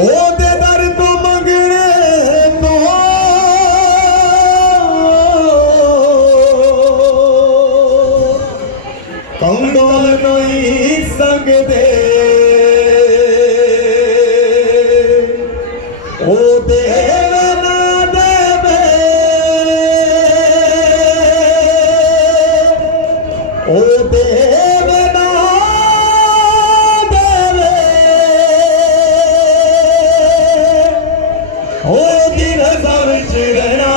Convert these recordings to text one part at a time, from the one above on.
ओदे दर तो मंगने तो कंडोल नहीं सकदे ओ देवे ना देवे ओ देवे ना देवे ओ दिन समझ रहना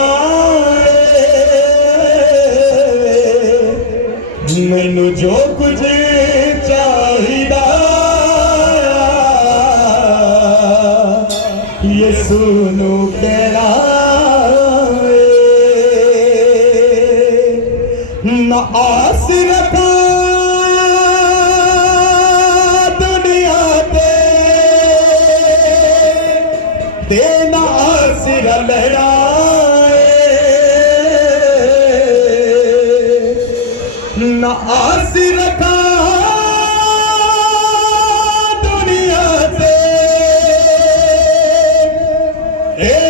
मैनू जो कुछ चाहिदा यसू नू कहना ना आस रखा दुनिया ते ना आस लहराए ना आस रखा दुनिया से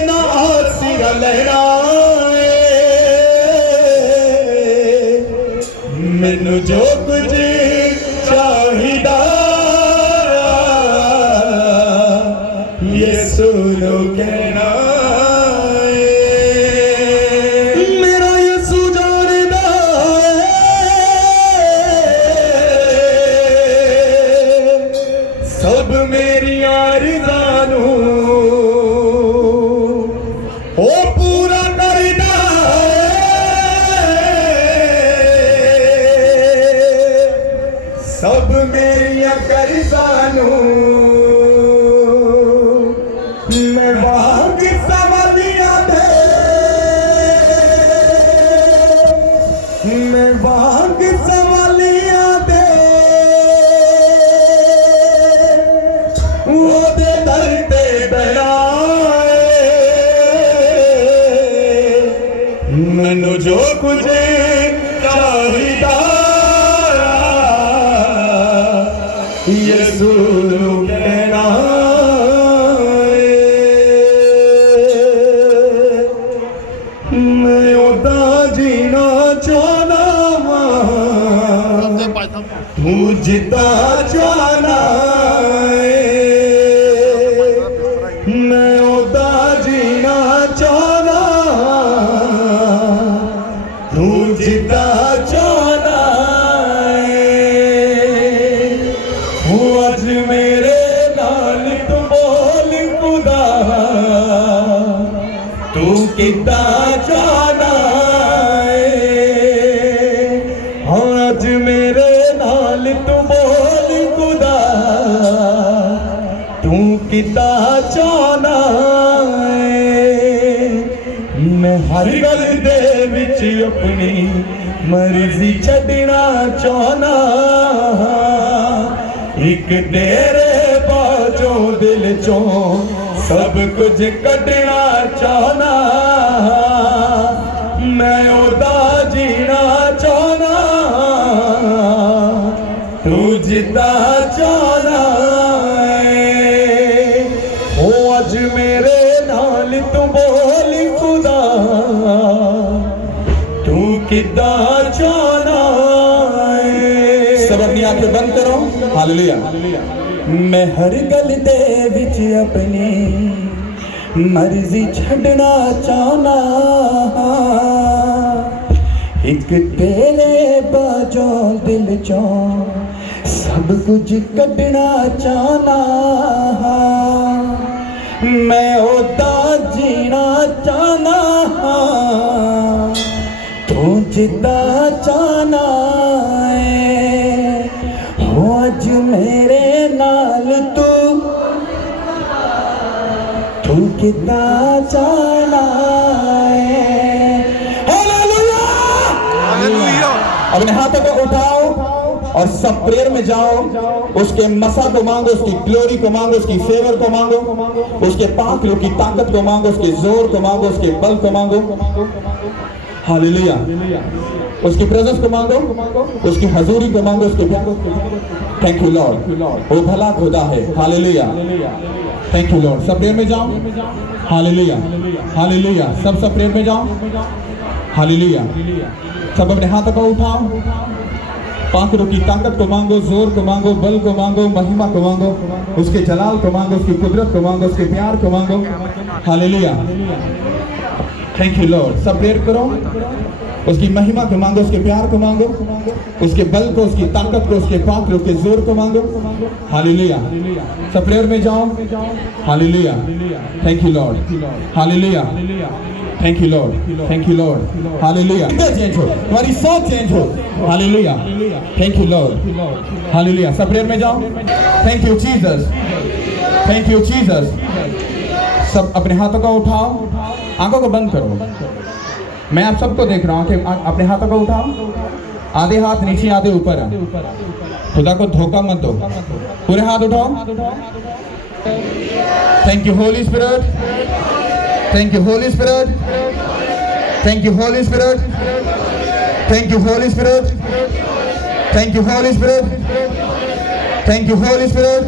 ना आस लहराए मैनू जो कुछ चाहिदा यसू नू कहना मेरा यसू जानदा सब मेरी आरज़ां नू ओ पूरा करदा सब मेरिया करज़ां नू मैं वांग सवालियां दे मैं वांग सवालियां दे वो दे दर ते बनाए मैनू जो कुछ चाहिदा यसू नू कहना मैं ओदा जीना चाहना तू जिदा चाहना मैं ओदा जीना चाहना तू जिदा चाहना आज मेरे नाल तू बोल खुदा तू किदा चाहना आज मेरे नाल तू बोल खुदा तू किदा चाहना मैं हर गल दे विच अपनी मर्जी छड्डना चाहना एक तेरे बाजों दिल चों सब कुछ कटना चाहना मैं ओदा जीना चाहना तू जिदा चाहना ओ अज मेरे नाल तू बोल खुदा तू किदा चाहना सब अपनी आंखें बंद करो हालेलुया मैं हर गल दे विच अपनी मर्जी छड्डना चाहना एक तेरे बाजों दिल चों सब कुछ कड्डना चाहना मैं ओदा जीना चाहना तू जिदा चाहना आज मेरे नाल तू किदा चाहना अपने हाथों को उठाओ और सब प्रेयर में जाओ उसके मसा को मांगो उसकी ग्लोरी को मांगो उसकी फेवर को मांगो उसके पाक की ताकत को मांगो उसके जोर को मांगो उसके बल को मांगो हालेलुया उसकी प्रेजेंस को मांगो उसकी हजूरी को मांगो उसके प्यार को थैंक यू लॉर्ड वो भला खुदा है हालेलुया थैंक यू लॉर्ड। सब प्रेयर में जाओ। Hallelujah, hallelujah. सब प्रेयर में जाओ। हालेलुया। सब अपने हाथों को उठाओ, पाखरों की ताकत को मांगो, जोर को मांगो, बल को मांगो, महिमा को मांगो, उसके जलाल को मांगो, उसकी कुदरत को मांगो, उसके प्यार को मांगो। Hallelujah, thank you Lord. सब प्रेयर करो, उसकी महिमा को मांगो, उसके प्यार को मांगो, उसके बल को, उसकी ताकत को, उसके पाखरों के जोर को मांगो। हालेलुया। सब प्रेयर में जाओ। Hallelujah, thank you Lord. Hallelujah, thank you Lord, thank you Lord. Hallelujah. Change हो, तुम्हारी सोच चेंज हो। Hallelujah, thank you Lord. Hallelujah. सब प्रेयर में जाओ। Thank you Jesus, thank you Jesus. सब अपने हाथों को उठाओ, आंखों को बंद करो। मैं आप सबको देख रहा हूँ कि अपने हाथों को उठाओ, आधे हाथ नीचे आधे ऊपर। खुदा को धोखा मत दो, पूरे हाथ उठाओ। Thank you Holi spirit, thank you Holi spirit, thank you Holi spirit, thank you Holi spirit, thank you Holi spirit, thank you Holi spirit.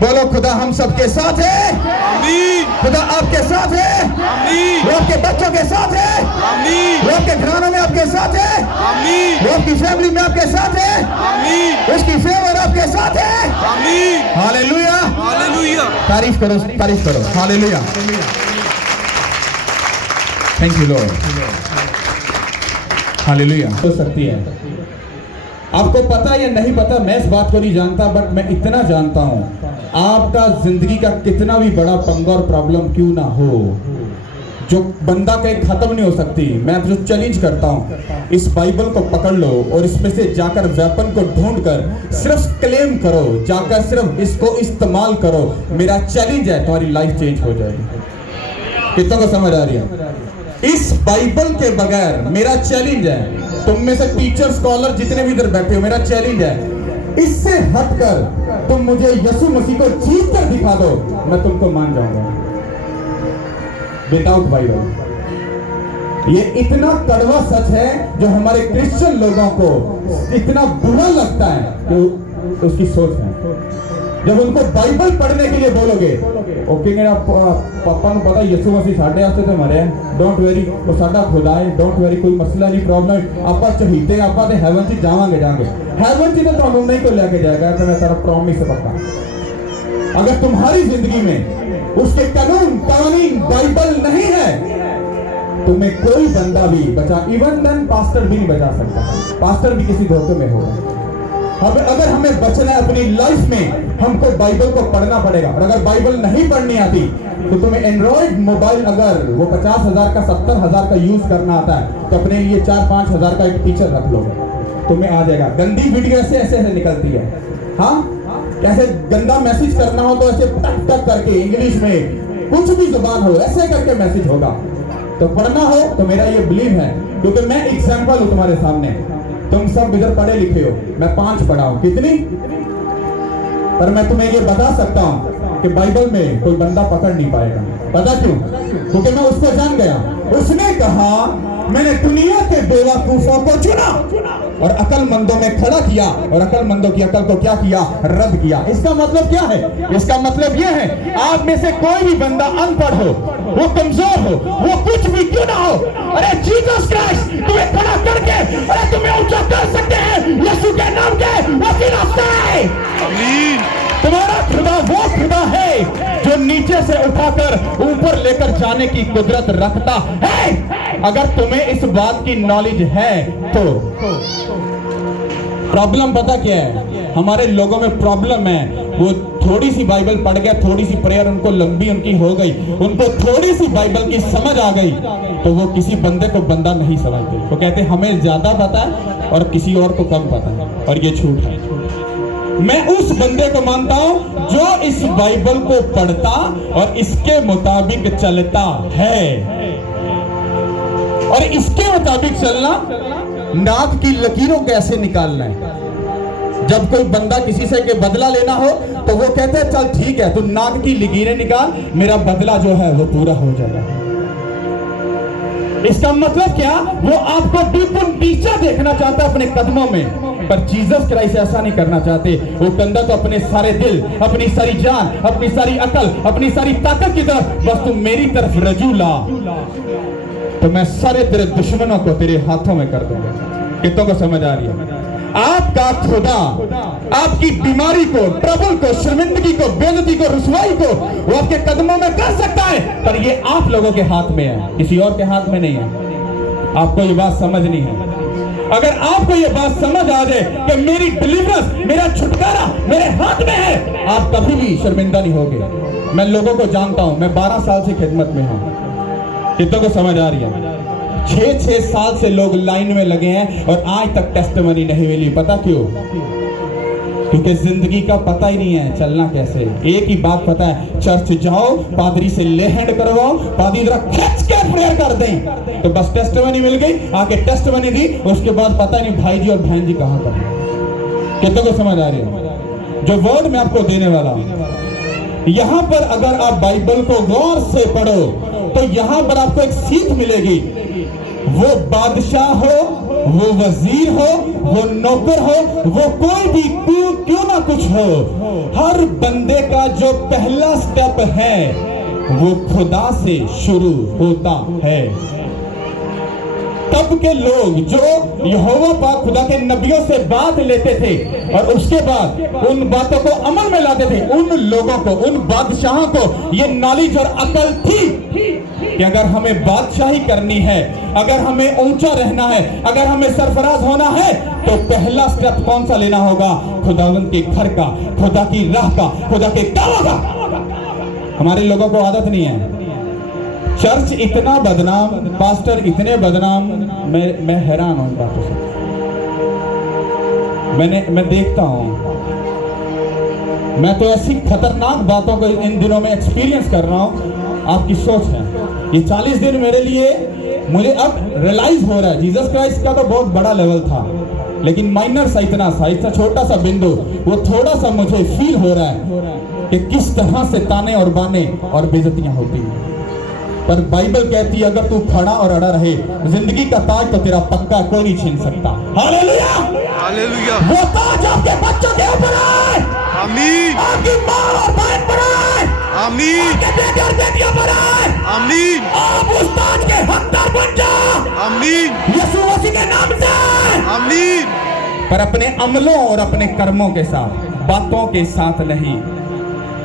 बोलो खुदा हम सबके साथ है। खुदा आपके साथ है। वो आपके बच्चों के साथ है। वो आपके घरानों में आपके साथ है। वो आपकी फैमिली में आपके साथ है। उसकी फेवर आपके साथ है। Hallelujah, hallelujah. तारीफ करो, तारीफ करो। Hallelujah, thank you Lord. Hallelujah. हो सकती है, आपको पता या नहीं पता, मैं इस बात को नहीं जानता, बट मैं इतना जानता हूं, आपका जिंदगी का कितना भी बड़ा पंगा और प्रॉब्लम क्यों ना हो, जो बंदा कहीं खत्म नहीं हो सकती, मैं आपको चैलेंज करता हूं, इस बाइबल को पकड़ लो और इसमें से जाकर वेपन को ढूंढकर सिर्फ क्लेम करो, जाकर सिर्फ इसको इस्तेमाल करो। मेरा चैलेंज है, तुम्हारी लाइफ चेंज हो जाएगी। कितनों को समझ आ रही है? इस बाइबल के बगैर मेरा चैलेंज है, तुम में से टीचर स्कॉलर जितने भी इधर बैठे हो, मेरा चैलेंज है, इससे हटकर तुम मुझे यीशु मसीह को जीत कर दिखा दो, मैं तुमको मान जाऊंगा। विदाउट बाइबल ये इतना कड़वा सच है जो हमारे क्रिश्चियन लोगों को इतना बुरा लगता है कि उसकी सोच है। जब उनको बाइबल पढ़ने के लिए बोलोगे, ओके पापा को पता यीशु मसीह साढ़े वास्ते तो मरे, डोंट वेरी, वो साडा खुदा है, डोंट वेरी, कोई मसला नहीं, प्रॉब्लम आप चहीते आप हेवन च जावांगे, हेवन च तो नहीं को लेके जाएगा, तो मैं तेरा प्रॉमिस पक्का। अगर तुम्हारी जिंदगी में उसके कानून कानून बाइबल नहीं है, तुम्हें कोई बंदा भी बचा, इवन देन पास्टर भी नहीं बचा सकता। पास्टर भी किसी धोखे में होगा। अब अगर हमें बचना है अपनी लाइफ में, हमको बाइबल को पढ़ना पड़ेगा। और अगर बाइबल नहीं पढ़नी आती तो तुम्हें एंड्रॉइड मोबाइल अगर वो 50,000 का 70,000 का यूज करना आता है, तो अपने लिए 4-5 हजार का एक टीचर रख लो, तुम्हें आ जाएगा। गंदी वीडियो ऐसे ऐसे निकलती है, हाँ, कैसे गंदा मैसेज करना हो तो ऐसे टक टक करके इंग्लिश में कुछ भी जुबान हो ऐसे करके मैसेज होगा। तो पढ़ना हो तो मेरा ये बिलीव है, क्योंकि मैं एग्जाम्पल हूं तुम्हारे सामने। तुम सब इधर पढ़े लिखे हो, मैं 5 पढ़ा हूं, कितनी, पर मैं तुम्हें ये बता सकता हूं कि बाइबल में कोई बंदा पकड़ नहीं पाएगा। पता क्यों? क्योंकि मैं उसको जान गया। उसने कहा मैंने दुनिया के बेवकूफों को चुना और अकलमंदों में खड़ा किया, और अकलमंदों की अकल को क्या किया? रद्द किया। इसका मतलब क्या है? इसका मतलब यह है, आप में से कोई भी बंदा अनपढ़ हो, वो कमजोर हो, वो कुछ भी क्यों ना हो, अरे जीसस क्राइस्ट तुम्हें खड़ा करके, अरे तुम्हें ऊंचा कर सकते हैं यीशु के नाम के वसीला से। आमीन। तुम्हारा खुदा वो खुदा है जो नीचे से उठाकर ऊपर लेकर जाने की कुदरत रखता है। अगर तुम्हें इस बात की नॉलेज है तो प्रॉब्लम पता क्या है? हमारे लोगों में प्रॉब्लम है, वो थोड़ी सी बाइबल पढ़ गया, थोड़ी सी प्रेयर उनको लंबी उनकी हो गई, उनको थोड़ी सी बाइबल की समझ आ गई, तो वो किसी बंदे को बंदा नहीं समझते। वो कहते हमें ज्यादा पता है और किसी और को कम पता है, और ये झूठ है। मैं उस बंदे को मानता हूं जो इस बाइबल को पढ़ता और इसके मुताबिक चलता है। और इसके मुताबिक चलना, नाक की लकीरों कैसे निकालना है। जब कोई बंदा किसी से के बदला लेना हो तो वो कहते हैं चल ठीक है, तू नाक की लकीरें निकाल, मेरा बदला जो है वो पूरा हो जाएगा। इसका मतलब क्या? वो आपको बिल्कुल नीचा देखना चाहता है अपने कदमों में, पर जीसस क्राइस्ट ऐसा नहीं करना चाहते। वो बंदा तो अपने सारे दिल, अपनी सारी जान, अपनी सारी अकल, अपनी सारी ताकत की तरफ, बस तू मेरी तरफ रजू ला तो मैं सारे तेरे दुश्मनों को तेरे हाथों में कर दूंगा। कितनों को समझ आ रही है? आपका खुदा आपकी बीमारी को, ट्रबल को, शर्मिंदगी को, बेइज्जती को, रुसवाई को वो आपके कदमों में कर सकता है, पर ये आप लोगों के हाथ में है, किसी और के हाथ में नहीं है। आपको ये बात समझनी है। अगर आपको ये बात समझ आ जाए कि मेरी डिलीवरेंस, मेरा छुटकारा मेरे हाथ में है, आप कभी भी शर्मिंदा नहीं होगे। मैं लोगों को जानता हूं, मैं 12 साल से खिदमत में हूं। कितनों को समझ आ रही है? 6-6 साल से लोग लाइन में लगे हैं और आज तक टेस्टिमनी नहीं मिली। पता क्यों? क्योंकि जिंदगी का पता ही नहीं है चलना कैसे। एक ही बात पता है, चर्च जाओ, पादरी से ले हैंड करवाओ, पादरी जरा खींच के प्रेयर कर दें तो बस टेस्टिमनी मिल गई, आके टेस्टिमनी दी, उसके बाद पता नहीं भाई जी और बहन जी कहां पर। कितनों को समझ आ रही है? जो वर्ड मैं आपको देने वाला हूं, यहां पर अगर आप बाइबल को गौर से पढ़ो तो यहां पर आपको एक सीख मिलेगी। वो बादशाह हो, वो वजीर हो, वो नौकर हो, वो कोई भी क्यों ना कुछ हो, हर बंदे का जो पहला स्टेप है वो खुदा से शुरू होता है। तब के लोग जो यहोवा पाक खुदा के नबियों से बात लेते थे और उसके बाद उन बातों को अमल में लाते थे, उन लोगों को, उन बादशाहों को ये नॉलेज और अकल थी कि अगर हमें बादशाही करनी है, अगर हमें ऊंचा रहना है, अगर हमें सरफराज होना है, तो पहला स्टेप कौन सा लेना होगा? खुदावंद के घर का, खुदा की राह का, खुदा के कामों का। हमारे लोगों को आदत नहीं है। चर्च इतना बदनाम, पास्टर इतने बदनाम, मैं हैरान हूं इन बातों से। मैं देखता हूं, मैं तो ऐसी खतरनाक बातों को इन दिनों में एक्सपीरियंस कर रहा हूं। आपकी सोच है, ये 40 दिन मेरे लिए, मुझे अब रियलाइज हो रहा है, जीसस क्राइस्ट का तो बहुत बड़ा लेवल था, लेकिन माइनर सा, इतना छोटा सा बिंदु, वो थोड़ा सा मुझे फील हो रहा है कि किस तरह से ताने और बाने और बेइज्जतियां होती हैं। पर बाइबल कहती है अगर तू खड़ा और अड़ा रहे, जिंदगी का ताज तो तेरा पक्का, कोई नहीं छीन सकता। Hallelujah, hallelujah. वो ताज आपके बच्चों के ऊपर आए, आमीन। आपकी माँ और बहन पर आए, आमीन। आपके बेटे और बेटियों पर आए, आमीन। आप उस ताज के हकदार बन जाओ, आमीन, यीशु मसीह के नाम से, आमीन। पर अपने अमलों और अपने कर्मों के साथ, बातों के साथ नहीं।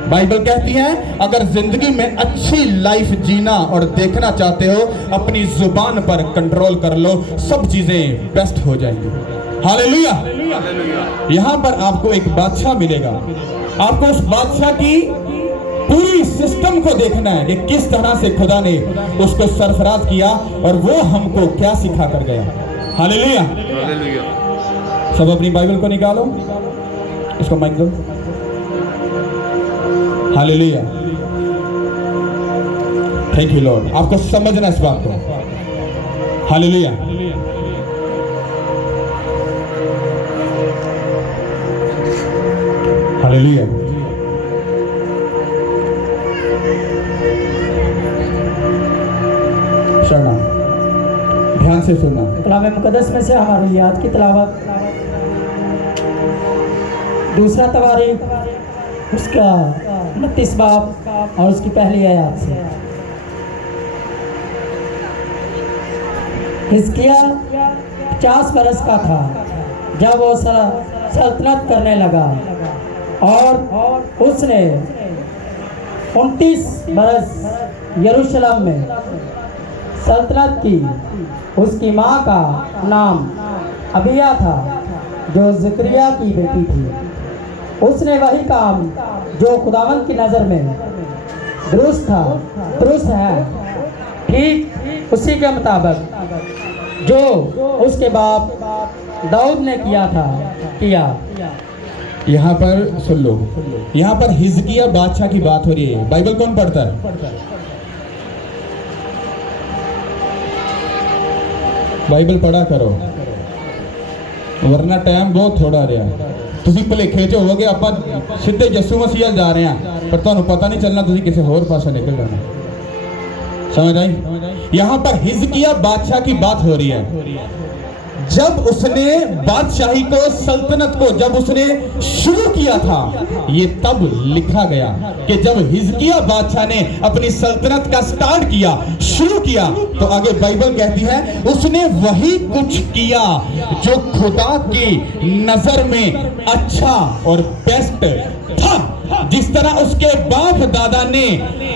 बाइबल कहती है अगर जिंदगी में अच्छी लाइफ जीना और देखना चाहते हो, अपनी जुबान पर कंट्रोल कर लो, सब चीजें बेस्ट हो जाएंगी। हालेलुया। यहां पर आपको एक बादशाह मिलेगा, आपको उस बादशाह की पूरी सिस्टम को देखना है कि किस तरह से खुदा ने उसको सरफराज किया और वो हमको क्या सिखा कर गया। हालेलुया। सब अपनी बाइबल को निकालो, इसको माइक दो। Hallelujah, thank you Lord. आपको समझना इस बात को। हालेलुया। हालेलुया। शरणा, ध्यान से सुनना। कलाम मुकद्दस में से हमारी याद की तिलावत, दूसरा तवारीख उसका 29 बाब और उसकी पहली आयत से। हिजकिय्याह 50 बरस का था जब वो सल्तनत करने लगा और उसने 29 बरस यरूशलेम में सल्तनत की। उसकी माँ का नाम अबिया था जो ज़करिया की बेटी थी। उसने वही काम जो खुदावंद की नज़र में दुरुस्त है, ठीक उसी के मुताबिक जो उसके बाप दाऊद ने किया। यहाँ पर सुन लो, यहाँ पर हिजकिय्याह बादशाह की बात हो रही है। बाइबल कौन पढ़ता है? बाइबल पढ़ा करो, वरना टाइम बहुत थोड़ा रहा। ਤੁਸੀਂ ਭੁਲੇਖੇ 'ਚ ਹੋਵੋਗੇ ਆਪਾਂ ਸਿੱਧੇ ਯਿਸੂ ਮਸੀਹ ਵੱਲ ਜਾ ਰਹੇ ਹਾਂ, पर ਤੁਹਾਨੂੰ पता नहीं चलना ਤੁਸੀਂ किसी और पासे निकल जाना। समझ आई? यहाँ पर हिजकिय्याह बादशाह की बात हो रही है। जब उसने बादशाही को, सल्तनत को जब उसने शुरू किया था, ये तब लिखा गया कि जब हिजकिया बादशाह ने अपनी सल्तनत का स्टार्ट किया, शुरू किया, तो आगे बाइबल कहती है उसने वही कुछ किया जो खुदा की नजर में अच्छा और बेस्ट था। जिस तरह उसके बाप दादा ने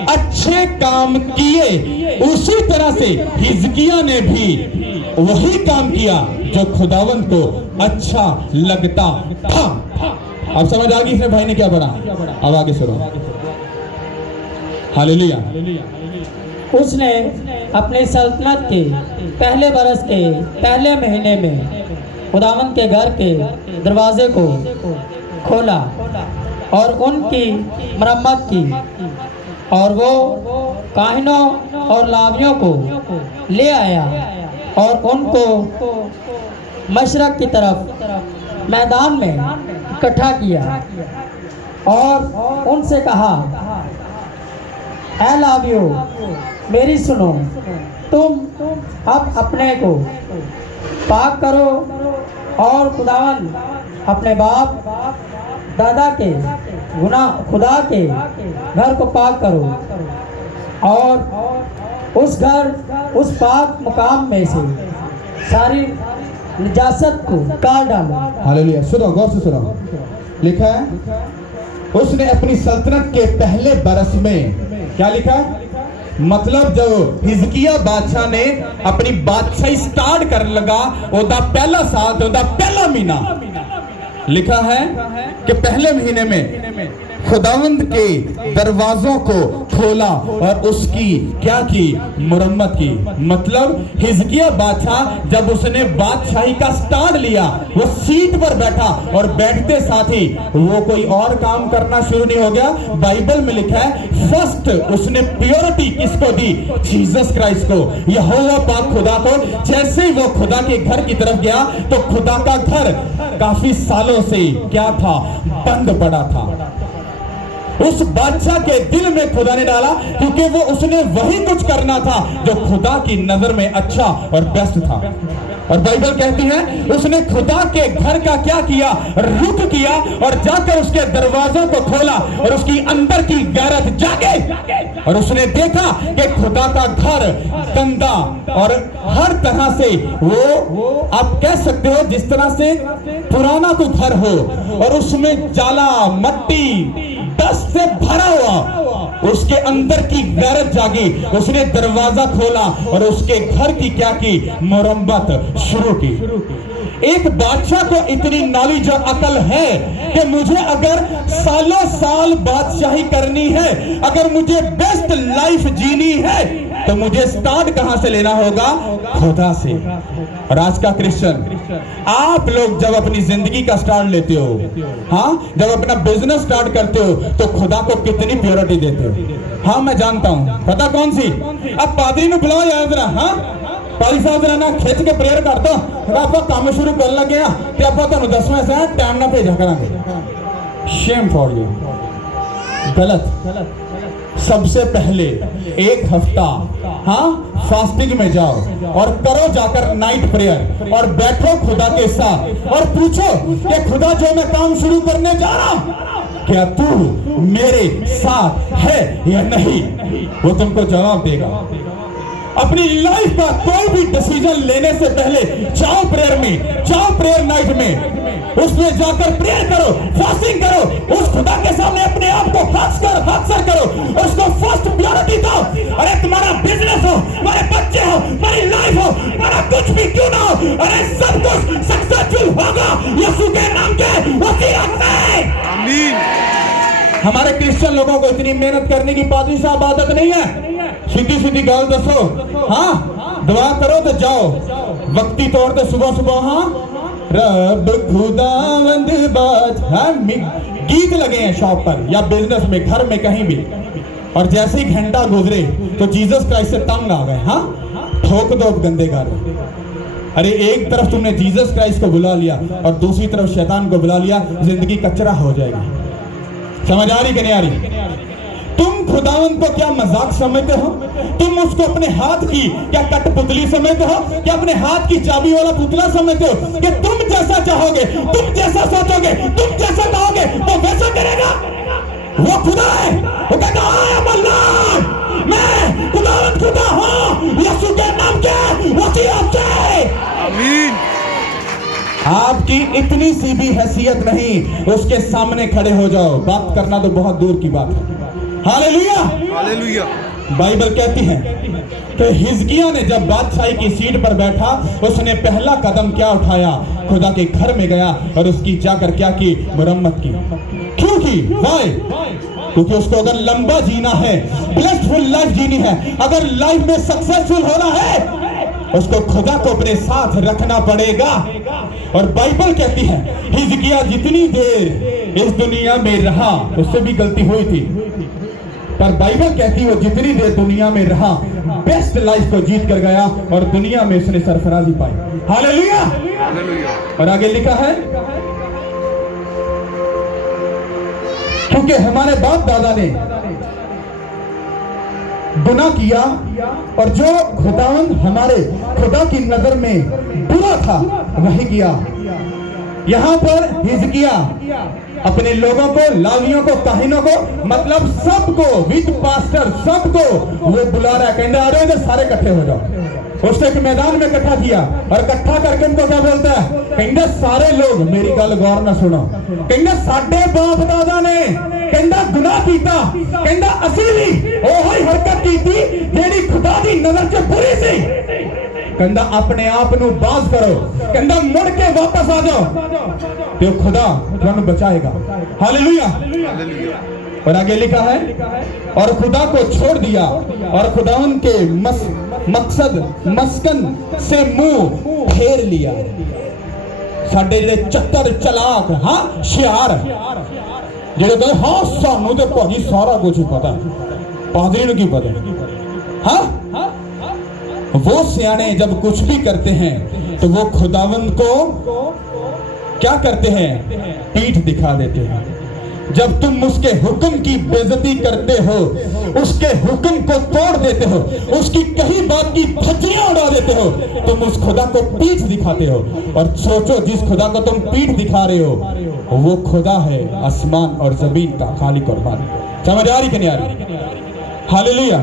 अच्छे काम किए, उसी तरह से हिजकिया ने भी वही काम किया जो खुदावंत को अच्छा लगता था। अब समझ आ गई इसने भाई ने क्या पढ़ा? अब आगे सुनो। हालेलुया। उसने अपनी सल्तनत के पहले बरस के पहले महीने में खुदावंत के घर के दरवाजे को खोला और उनकी मरम्मत की, और वो काहिनों और लावियों को ले आया और उनको मशरक की तरफ मैदान में इकट्ठा किया और उनसे कहा, ऐ लावियों, मेरी सुनो, तुम अब अपने को पाक करो और खुदावन अपने बाप दादा के खुदा के घर को पाक करो और उस पाक मुकाम में से सारी निजासत को काट डालो। हालेलुया। सुनो, गौर से सुनो। लिखा है उसने अपनी सल्तनत के पहले बरस में, क्या लिखा है? मतलब जब हिजकिया बादशाह ने अपनी बादशाही स्टार्ट कर लगा, ओदा पहला साल, ओदा पहला महीना, लिखा है कि पहले महीने में खुदावंद के दरवाजों को खोला और उसकी क्या की? मुरम्मत की। मतलब हिजकिया बादशाह जब उसने बादशाही का स्टार्ट लिया, वो सीट पर बैठा और बैठते साथ ही वो कोई और काम करना शुरू नहीं हो गया। बाइबल में लिखा है फर्स्ट उसने प्योरिटी किसको दी? जीसस क्राइस्ट को, यहोवा पाक खुदा को। जैसे ही वो खुदा के घर की तरफ गया तो खुदा का घर काफी सालों से क्या था? बंद पड़ा था। उस बादशाह के दिल में खुदा ने डाला, क्योंकि वो उसने वही कुछ करना था जो खुदा की नजर में अच्छा और बेस्ट था। और बाइबल कहती है उसने खुदा के घर का क्या किया? रुख किया और जाकर उसके दरवाजों को खोला और उसकी अंदर की गैरत जागे और उसने देखा कि खुदा का घर गंदा और हर तरह से वो आप कह सकते हो जिस तरह से पुराना कोई घर हो और उसमें जाला, मट्टी, डस्ट से भरा हुआ, उसके अंदर की गैरत जागी। उसने दरवाजा खोला और उसके घर की क्या की? मुरम्मत शुरू की। एक बादशाह को इतनी नॉलेज और अकल है कि मुझे अगर सालों साल बादशाही करनी है, अगर मुझे बेस्ट लाइफ जीनी है, तो मुझे स्टार्ट कहां से लेना होगा? खुदा से। और आज का क्रिश्चियन, आप लोग जब अपनी जिंदगी का स्टार्ट लेते हो, हाँ, जब अपना बिजनेस स्टार्ट करते हो, तो खुदा को कितनी प्योरिटी देते हो? हाँ, मैं जानता हूं। पता कौन सी? अब पादरी ने बुलाओ याद रहा, हाँ, पादरी साहब जरा ना खिंच के प्रेयर कर दो, आप काम शुरू कर लगे तो आप तुम 10वें से टाइम ना भेजा करेंगे। Shem for you. गलत। सबसे पहले एक हफ्ता, हाँ, फास्टिंग में जाओ और करो जाकर नाइट प्रेयर और बैठो खुदा के साथ और पूछो कि खुदा जो मैं काम शुरू करने जा रहा हूं, क्या तू मेरे साथ है या नहीं? वो तुमको जवाब देगा। अपनी लाइफ का कोई भी डिसीजन लेने से पहले जाओ प्रेयर में, जाओ प्रेयर नाइट में, उसमें जाकर प्रेयर करो, फास्टिंग करो, उस खुदा के सामने अपने आप को हक्सर करो, उसको फर्स्ट प्रायोरिटी दो। अरे तुम्हारा बिजनेस हो, तुम्हारे बच्चे हो, तुम्हारी लाइफ हो, तुम्हारा कुछ भी क्यों ना हो, अरे सब कुछ सक्सेसफुल होगा यीशु के नाम के वसीयत से। आमीन। हमारे क्रिश्चियन लोगों को इतनी मेहनत करने की पादरी साहब आदत नहीं है। सीधी गल दसो, हाँ, दुआ करो तो जाओ वक्ती तौर पे सुबह, हाँ, रब खुदावंद बादशाह, गीत लगे हैं शॉप पर या बिजनेस में, घर में, कहीं भी, और जैसे ही घंटा गुजरे तो जीसस क्राइस्ट से तंग आ गए, हाँ, ठोक दो गंदे गाने। अरे एक तरफ तुमने जीसस क्राइस्ट को बुला लिया और दूसरी तरफ शैतान को बुला लिया, जिंदगी कचरा हो जाएगी। समझ आ रही कि नहीं आ रही? तुम खुदावन को क्या मजाक समझते हो? तुम उसको अपने हाथ की क्या कठपुतली समझते हो? क्या अपने हाथ की चाबी वाला पुतला समझते हो कि तुम जैसा चाहोगे, तुम जैसा सोचोगे, तुम जैसा कहोगे वो वैसा करेगा? वो खुदा है। वो कहता है अल्लाह, मैं खुदावन खुदा हूं यीशु के नाम के वसीयत से। आमीन। आपकी इतनी सी भी हैसियत नहीं, उसके सामने खड़े हो जाओ। बात करना तो बहुत दूर की बात है। Hallelujah, hallelujah. बाइबल कहती है कि हिजकिय्याह ने जब बादशाही की सीट पर बैठा, उसने पहला कदम क्या उठाया? खुदा के घर में गया और उसकी जाकर क्या की? मुरम्मत की। क्यों की? वाई? क्योंकि उसको अगर लंबा जीना है, ब्लेसफुल लाइफ जीनी है, अगर लाइफ में सक्सेसफुल होना है, उसको खुदा को अपने साथ रखना पड़ेगा। और बाइबल कहती है हिजकिय्याह जितनी देर इस दुनिया में रहा, उससे भी गलती हुई थी, पर बाइबल कहती है वो जितनी देर दुनिया में रहा, बेस्ट लाइफ को जीत कर गया और दुनिया में उसने सरफराजी पाई। Hallelujah, hallelujah. और आगे लिखा है क्योंकि हमारे बाप दादा ने गुनाह किया और जो खुदावन हमारे खुदा की नजर में बुरा था वही किया। यहां पर हिजकिय्याह अपने लोगों को, लावियों को, काहिनों को, मतलब सबको, विद पास्टर सबको वो बुला रहा है। कहते आ रहे हैं सारे इकट्ठे हो जाओ। उसने एक मैदान में इकट्ठा किया और इकट्ठा करके उनको क्या बोलता है? कहते सारे लोग मेरी गल गौर ना सुनो। कहते साडे बाप दादा ने कहता गुनाह कीता, कहता असी भी ओही हरकत कीती जेड़ी खुदा दी नजर च बुरी सी। कहता अपने आप नू बाज करो, कहता मुड़ के वापस आ जाओ तो खुदा तुहानू बचाएगा। Hallelujah, hallelujah. और आगे लिखा है और खुदा को छोड़ दिया और खुदावन के मकसद मस्कन से मुंह फेर लिया। साडे जे चक्कर चलाक, हाँ शियार जेड़े कहते हाँ सानू तो भाजी सारा कुछ ही पता है, पादरी ने की पता? हाँ, वो सियाने जब कुछ भी करते हैं तो वो खुदावन को क्या करते हैं? पीठ दिखा देते हैं। जब तुम उसके हुक्म की बेइज्जती करते हो, उसके हुक्म को तोड़ देते हो, उसकी कही बात की धज्जियां उड़ा देते हो, तुम उस खुदा को पीठ दिखाते हो। और सोचो जिस खुदा को तुम पीठ दिखा रहे हो वो खुदा है आसमान और जमीन का खालिक और मालिक। समझ आ रही कि नहीं आ रही? हालेलुया।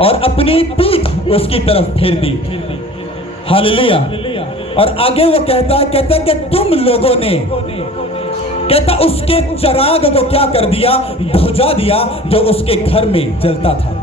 और अपनी पीठ उसकी तरफ फेर दी। हालेलुया। और आगे वो कहता है कि तुम लोगों ने, कहता उसके चिराग को क्या कर दिया? बुझा दिया जो उसके घर में जलता था।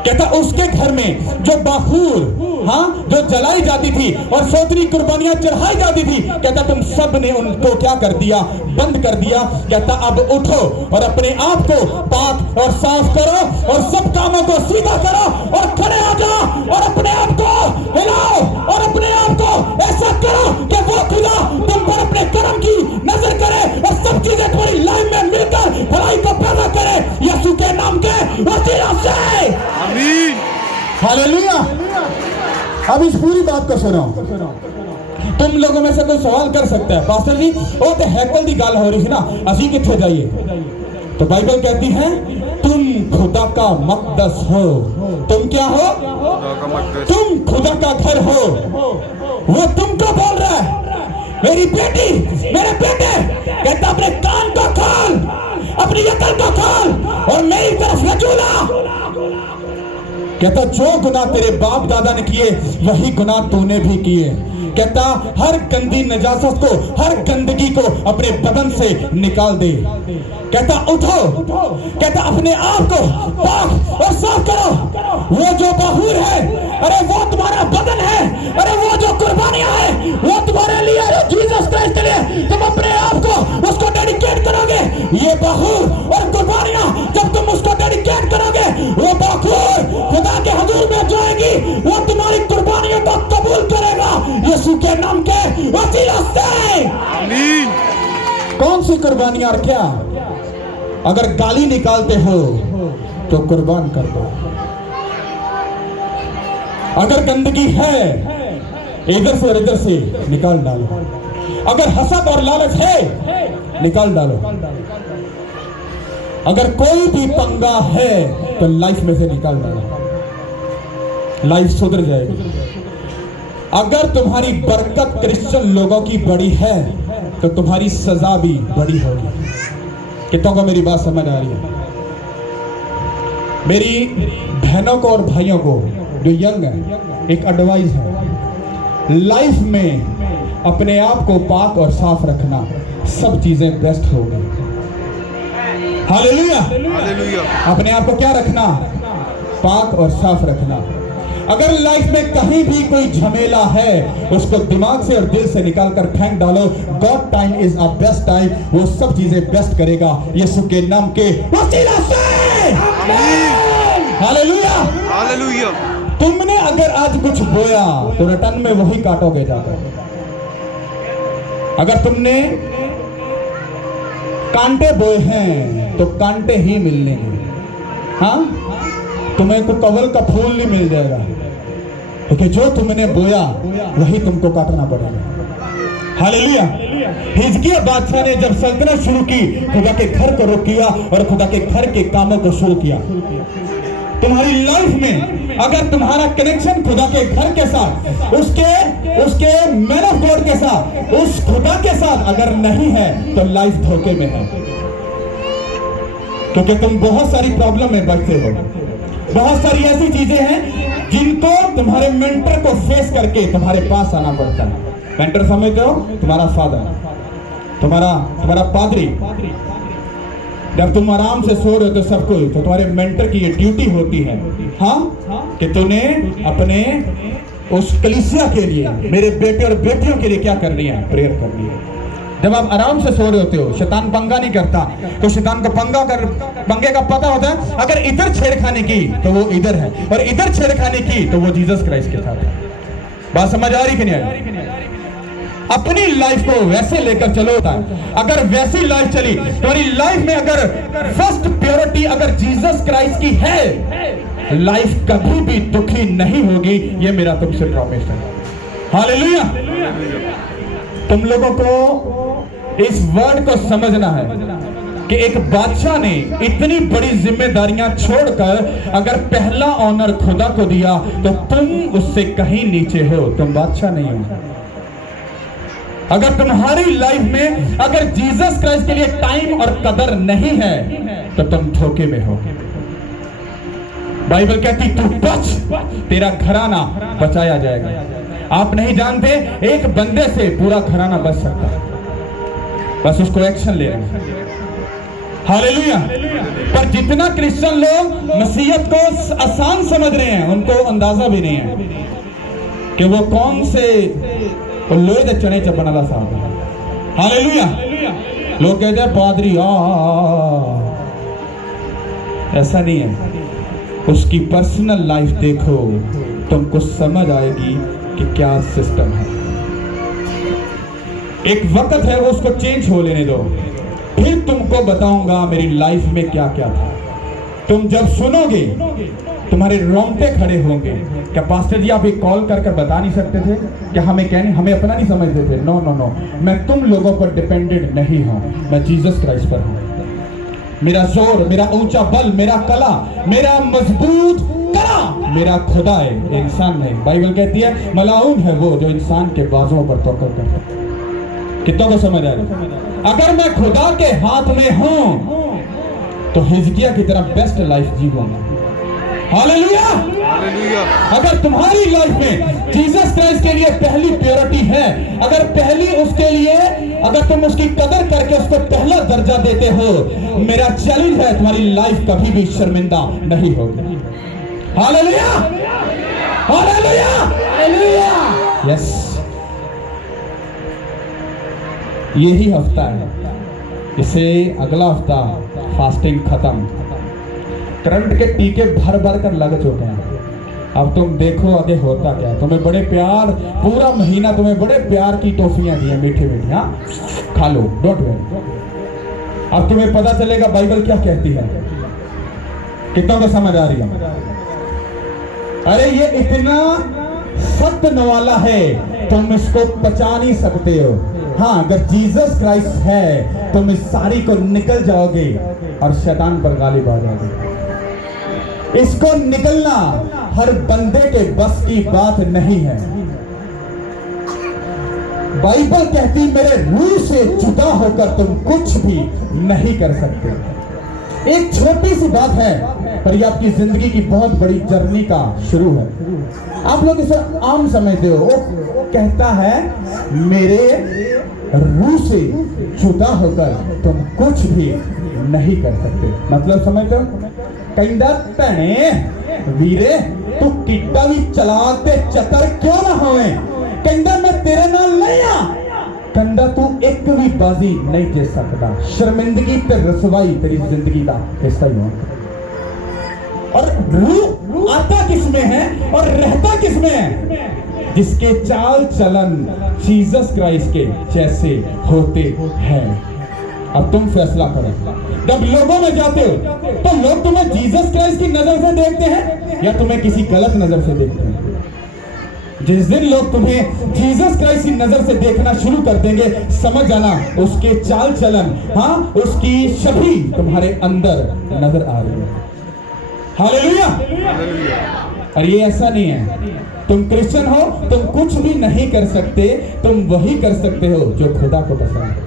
कहता उसके घर में जो बाखूर, हाँ, जो जलाई जाती थी और सोतरी कुर्बानियां चढ़ाई जाती थी, कहता तुम सब ने उनको क्या कर दिया? बंद कर दिया। कहता अब उठो और अपने आप को पाक और साफ करो और सब कामों को सीधा करो और खड़े आ जाओ और अपने आप को हिलाओ और अपने आप को ऐसा करो कि वो खुदा तुम पर अपने कर्म की नजर करे और सब चीजें तुम्हारी लाइफ में मिलकर भलाई को पैदा करे यीशु के नाम के वसीला से। आमीन। हालेलुया। अब इस पूरी बात को सुनो। तुम लोगों में से कोई सवाल कर सकता है पास्टर जी वो तो हैकल की गल हो रही थी ना, असी किथे जाइए? तो बाइबल कहती है तुम खुदा का मकदस हो। तुम क्या हो? खुदा का मकदस। तुम खुदा का घर हो। वो तुमको बोल रहा है मेरी बेटी, मेरे बेटे, कहता अपने कान को खोल, अपनी अकल को खोल और मेरी तरफ रजूला। कहता जो गुनाह तेरे बाप दादा ने किए वही गुनाह तूने भी किए। कहता हर गंदी नजासत को, हर गंदगी को अपने बदन से निकाल दे। कहता उठो, कहता अपने आप को पाक और साफ करो। वो जो बहूर है, अरे वो तुम्हारा बदन है, अरे वो जो कुर्बानियां है वो तुम्हारे लिए, अरे जीसस क्राइस्ट के लिए तुम अपने आप को उसको डेडिकेट करोगे। ये बहूर और कुर्बानियां जब तुम उसको डेडिकेट करोगे, वो बहूर खुदा के हजूर में जाएगी, वो तुम्हारी कुर्बानियों को कबूल करेगा यीशु के नाम के वसीला से। आमीन। कौन सी कुर्बानियां? और क्या? अगर गाली निकालते हो तो कुर्बान कर दो। अगर गंदगी है इधर से और इधर से निकाल डालो। अगर हसद और लालच है निकाल डालो। अगर कोई भी पंगा है तो लाइफ में से निकाल देना, लाइफ सुधर जाएगी। अगर तुम्हारी बरकत क्रिश्चियन लोगों की बड़ी है तो तुम्हारी सजा भी बड़ी होगी। कितनों को मेरी बात समझ आ रही है? मेरी बहनों को और भाइयों को जो यंग है, एक एडवाइस है, लाइफ में अपने आप को पाक और साफ रखना, सब चीजें बेस्ट होगी। Hallelujah, hallelujah. अपने आप को क्या रखना? पाक और साफ रखना। अगर लाइफ में कहीं भी कोई झमेला है, उसको दिमाग से और दिल से निकाल कर फेंक डालो। God time is a best time, वो सब चीजें बेस्ट करेगा यीशु के नाम के वसीला से। Hallelujah, hallelujah. तुमने अगर आज कुछ बोया तो रिटर्न में वही काटोगे जाकर। अगर तुमने कांटे बोए हैं तो कांटे ही मिलने हैं। हाँ, तुम्हें कोई कवल का फूल नहीं मिल जाएगा, क्योंकि जो तुमने बोया वही तुमको काटना पड़ेगा। हालेलुया। हिजकिय्याह बादशाह ने जब सल्तनत शुरू की, खुदा के घर को रुक किया और खुदा के घर के कामों को शुरू किया। तुम्हारी लाइफ में अगर तुम्हारा कनेक्शन खुदा के घर के साथ, उसके मैन ऑफ गॉड के साथ, उस खुदा के साथ अगर नहीं है तो लाइफ धोखे में है, क्योंकि तुम बहुत सारी प्रॉब्लम में बैठते हो। बहुत सारी ऐसी चीजें हैं जिनको तुम्हारे मेंटर को फेस करके तुम्हारे पास आना पड़ता है। मेंटर समझते हो? तुम्हारा फादर, तुम्हारा पादरी। जब तुम आराम से सो रहे हो तो सब कुछ, तो तुम्हारे मेंटर की ये ड्यूटी होती है, हाँ, कि तूने अपने उस कलीसिया के लिए, मेरे बेटे और बेटियों के लिए क्या करनी है? प्रेयर करनी है। जब आप आराम से सो रहे होते हो, शैतान पंगा नहीं करता, तो शैतान को पंगे का पता होता है। अगर इधर छेड़खानी की तो वो इधर है, और इधर छेड़खानी की तो वो जीसस क्राइस्ट के साथ है। बात समझ आ रही कि नहीं आ रही? अपनी लाइफ को वैसे लेकर चलो। अगर वैसी लाइफ चली, तुम्हारी लाइफ में अगर फर्स्ट प्योरिटी अगर जीसस क्राइस्ट की है, लाइफ कभी भी दुखी नहीं होगी। ये मेरा तुमसे प्रॉमिस है। हालेलुया। तुम लोगों को इस वर्ड को समझना है कि एक बादशाह ने इतनी बड़ी जिम्मेदारियां छोड़कर अगर पहला ऑनर खुदा को दिया, तो तुम उससे कहीं नीचे हो, तुम बादशाह नहीं हो। अगर तुम्हारी लाइफ में अगर जीसस क्राइस्ट के लिए टाइम और कदर नहीं है, तो तुम धोखे में हो। बाइबल कहती तू बच, तेरा घराना बचाया जाएगा। आप नहीं जानते, एक बंदे से पूरा घराना बच सकता है, बस उसको एक्शन लेना है। हालेलुया। पर जितना क्रिश्चियन लोग मसीहत को आसान समझ रहे हैं, उनको अंदाजा भी नहीं है कि वो कौन से लोहे दे चने च बनला साहब है। हालेलुया। लोग कहते हैं पादरी ऐसा नहीं है। उसकी पर्सनल लाइफ देखो, तुमको समझ आएगी कि क्या सिस्टम है। एक वक्त है, वो उसको चेंज हो लेने दो, फिर तुमको बताऊंगा मेरी लाइफ में क्या क्या था। तुम जब सुनोगे तुम्हारे रोंगटे खड़े होंगे। क्या पास्टर जी आप एक कॉल करके बता नहीं सकते थे? क्या हमें अपना नहीं समझते थे? नो नो नो, मैं तुम लोगों पर डिपेंडेंट नहीं हूं, मैं जीसस क्राइस्ट पर हूं। मेरा जोर, मेरा ऊंचा बल, मेरा कला, मेरा मजबूत कला मेरा खुदा है, इंसान नहीं। बाइबल कहती है मलाऊन है वो जो इंसान के बाजुओं पर तवक्कुल करता है। कितनों को समझ आ रही? अगर मैं खुदा के हाथ में हूं तो हिजकिय्याह की तरह बेस्ट लाइफ जीऊंगा। हालेलुया। हालेलुया। अगर तुम्हारी लाइफ में जीसस क्राइस्ट के लिए पहली प्योरिटी है, अगर पहली उसके लिए अगर तुम उसकी कदर करके उसको पहला दर्जा देते हो, मेरा चैलेंज है तुम्हारी लाइफ कभी भी शर्मिंदा नहीं होगी। हालेलुया। हालेलुया। हालेलुया। यस, यही हफ्ता है, इसे अगला हफ्ता फास्टिंग खत्म। करंट के टीके भर भर कर लग चुके हैं। अब तुम देखो आगे होता क्या है। तुम्हें बड़े प्यार, पूरा महीना तुम्हें बड़े प्यार की टॉफियां दी हैं, मीठी मीठी, हाँ खा लो, डोंट वेरी। अब तुम्हें पता चलेगा बाइबल क्या कहती है। कितनों को समझ आ रही है? अरे ये इतना सख्त नवाला है, तुम इसको पचा नहीं सकते हो। हाँ, अगर जीसस क्राइस्ट है तुम इस सारी को निकल जाओगे। और शैतान पर गालिब आ जाएगी। इसको निकलना हर बंदे के बस की बात नहीं है। बाइबल कहती मेरे रूह से जुदा होकर तुम कुछ भी नहीं कर सकते। एक छोटी सी बात है पर ये आपकी जिंदगी की बहुत बड़ी जर्नी का शुरू है। आप लोग इसे आम समझते हो। वो कहता है मेरे रूह से जुदा होकर तुम कुछ भी नहीं कर सकते। मतलब समझते हो? कहता भैने वीरे तू किड्डा भी चलाक ते चतर क्यों ना होवे, कहता मैं तेरे नाल नहीं आ, कहता तू एक भी बाजी नहीं जीत सकता। शर्मिंदगी ते रसवाई तेरी जिंदगी का हिस्सा ही हो। और रूह आता किसमें है और रहता किसमें है? जिसके चाल चलन जीसस क्राइस्ट के जैसे होते हैं। अब तुम फैसला करो। जब लोगों में जाते हो तो लोग तुम्हें जीसस क्राइस्ट की नजर से देखते हैं या तुम्हें किसी गलत नजर से देखते हैं? जिस दिन लोग तुम्हें जीसस क्राइस्ट की नजर से देखना शुरू कर देंगे, समझ जाना उसके चाल चलन, हाँ उसकी छवि तुम्हारे अंदर नजर आ रही है। हालेलुया। और ये ऐसा नहीं है तुम क्रिश्चियन हो तुम कुछ भी नहीं कर सकते, तुम वही कर सकते हो जो खुदा को पसंद है।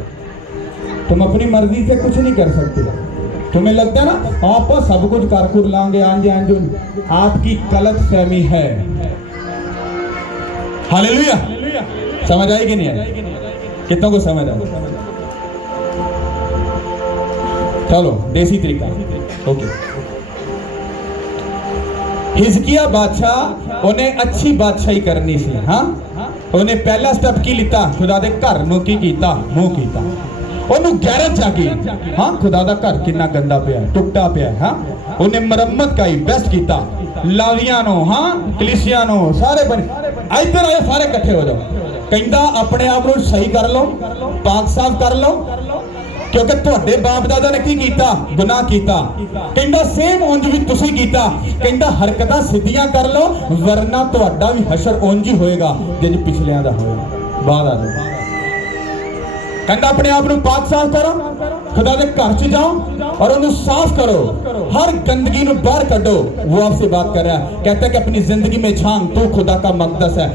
तुम अपनी मर्जी से कुछ नहीं कर सकते। तुम्हें लगता है ना आप सब कुछ कारकुर लाएंगे आंजे आंजुन, आपकी गलत फहमी है। हालेलुया। समझ आई कि नहीं आई? कितनों को समझ आई? चलो देसी तरीका। ओके। हिजकिया बादशाह उन्हें अच्छी बादशाही करनी सी। हाँ उन्हें पहला स्टेप की लिता, खुदा दे घर नूं की कीता, मुंह कीता। ਉਹਨੂੰ ਗੈਰਤ ਜਾਗੀ ਹਾਂ ਖੁਦਾ ਦਾ ਘਰ ਕਿੰਨਾ ਗੰਦਾ ਪਿਆ, ਟੁੱਟਾ ਪਿਆ। ਹਾਂ ਉਹਨੇ ਮੁਰੰਮਤ ਕਾਈ, ਬੈਸਟ ਕੀਤਾ। ਲਾਵੀਆਂ ਨੂੰ ਹਾਂ ਕਲੀਸਿਆਂ ਨੂੰ ਸਾਰੇ ਇੱਧਰ ਆਏ, ਸਾਰੇ ਇਕੱਠੇ ਹੋ ਜਾਓ। ਕਹਿੰਦਾ ਆਪਣੇ ਆਪ ਨੂੰ ਸਹੀ ਕਰ ਲਓ, ਪਾਕ ਸਾਫ ਕਰ ਲਓ, ਕਿਉਂਕਿ ਤੁਹਾਡੇ ਬਾਪ ਦਾਦਾ ਨੇ ਕੀ ਕੀਤਾ? ਗੁਨਾਹ ਕੀਤਾ। ਕਹਿੰਦਾ ਸੇਮ ਉਂਝ ਵੀ ਤੁਸੀਂ ਕੀਤਾ। ਕਹਿੰਦਾ ਹਰਕਤਾਂ ਸਿੱਧੀਆਂ ਕਰ ਲਓ ਵਰਨਾ ਤੁਹਾਡਾ ਵੀ ਹਸ਼ਰ ਉਂਝ ਹੀ ਹੋਏਗਾ ਜਿੰਜ ਪਿਛਲਿਆਂ ਦਾ ਹੋਇਆ। ਬਾਹਰ ਆ ਜਾਓ। कहता अपने आप को पाक साफ करो, खुदा के घर च जाओ और उन्हें साफ करो, हर गंदगी को बाहर कढो। वो आपसे बात कर रहा है, कहता है कि अपनी जिंदगी में झांक, तू खुदा का मकदस है,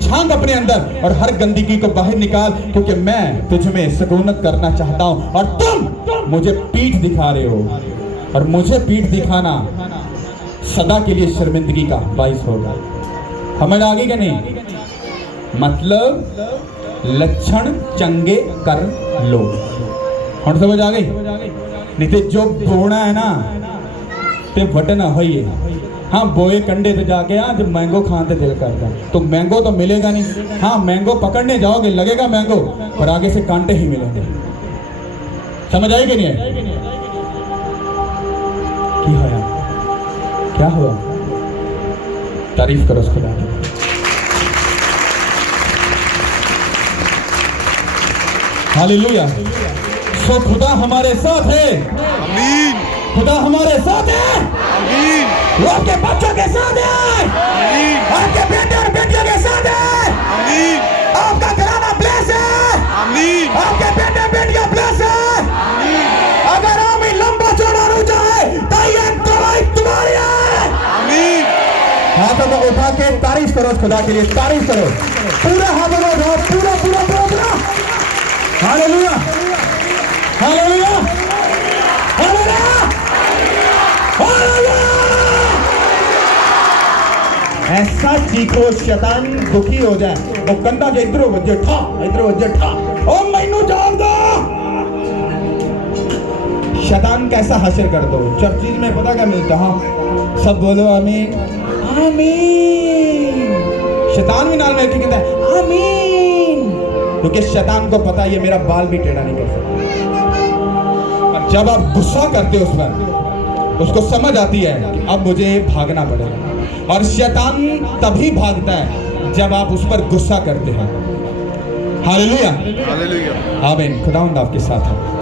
झांक अपने अंदर और हर गंदगी को बाहर निकाल, क्योंकि मैं तुझ में सुकूनत करना चाहता हूं और तुम मुझे पीठ दिखा रहे हो और मुझे पीठ दिखाना सदा के लिए शर्मिंदगी का बाइस होगा। समझ आ गई कि नहीं? मतलब लक्षण चंगे कर लो। हम समझ आ गई? नहीं तो जो बोना है ना ते वटना हो ही है। हाँ बोए कंडे पे जाके जब मैंगो खाने दिल करता तो मैंगो तो मिलेगा नहीं। हाँ मैंगो पकड़ने जाओगे लगेगा मैंगो, पर आगे से कांटे ही मिलेंगे। समझ आई कि नहीं है? क्या हुआ? तारीफ करो उसको। हालेलुया। सो खुदा हमारे साथ है। आमीन। खुदा हमारे साथ है। आमीन। वो आपके बच्चों के साथ है। आमीन। आपके बेटे और बेटियों के साथ है। आमीन। आपका घराना ब्लेस है। आमीन। आपके बेटे बेटियां ब्लेस है। आमीन। अगर आमीन लंबा चौड़ा हो जाए तो ये दवाई तुम्हारी है। आमीन। हाथों को उठा के तारीफ करो खुदा के लिए, तारीफ करो। पूरा हाथों को उठाओ, पूरा पूरा पूरा पूरा। हालेलुया। हालेलुया। हालेलुया। हालेलुया। ऐसा चीखो शैतान दुखी हो जाए, वो कंधा के इधर वजे ठा, इधर वजे ठा। ओ मैनू जान दो। शैतान कैसा हशर कर दो। चर्चिज में पता क्या मिलता? हाँ सब बोलो आमीन। आमीन। शैतान भी नाल मिलके कहता है आमीन, क्योंकि शैतान को पता ये मेरा बाल भी टेढ़ा नहीं कर सकता। और जब आप गुस्सा करते हो उस पर, उसको समझ आती है कि अब मुझे भागना पड़ेगा। और शैतान तभी भागता है जब आप उस पर गुस्सा करते हैं। हालेलुया। हालेलुया। आमीन। खुदावंद आपके साथ है।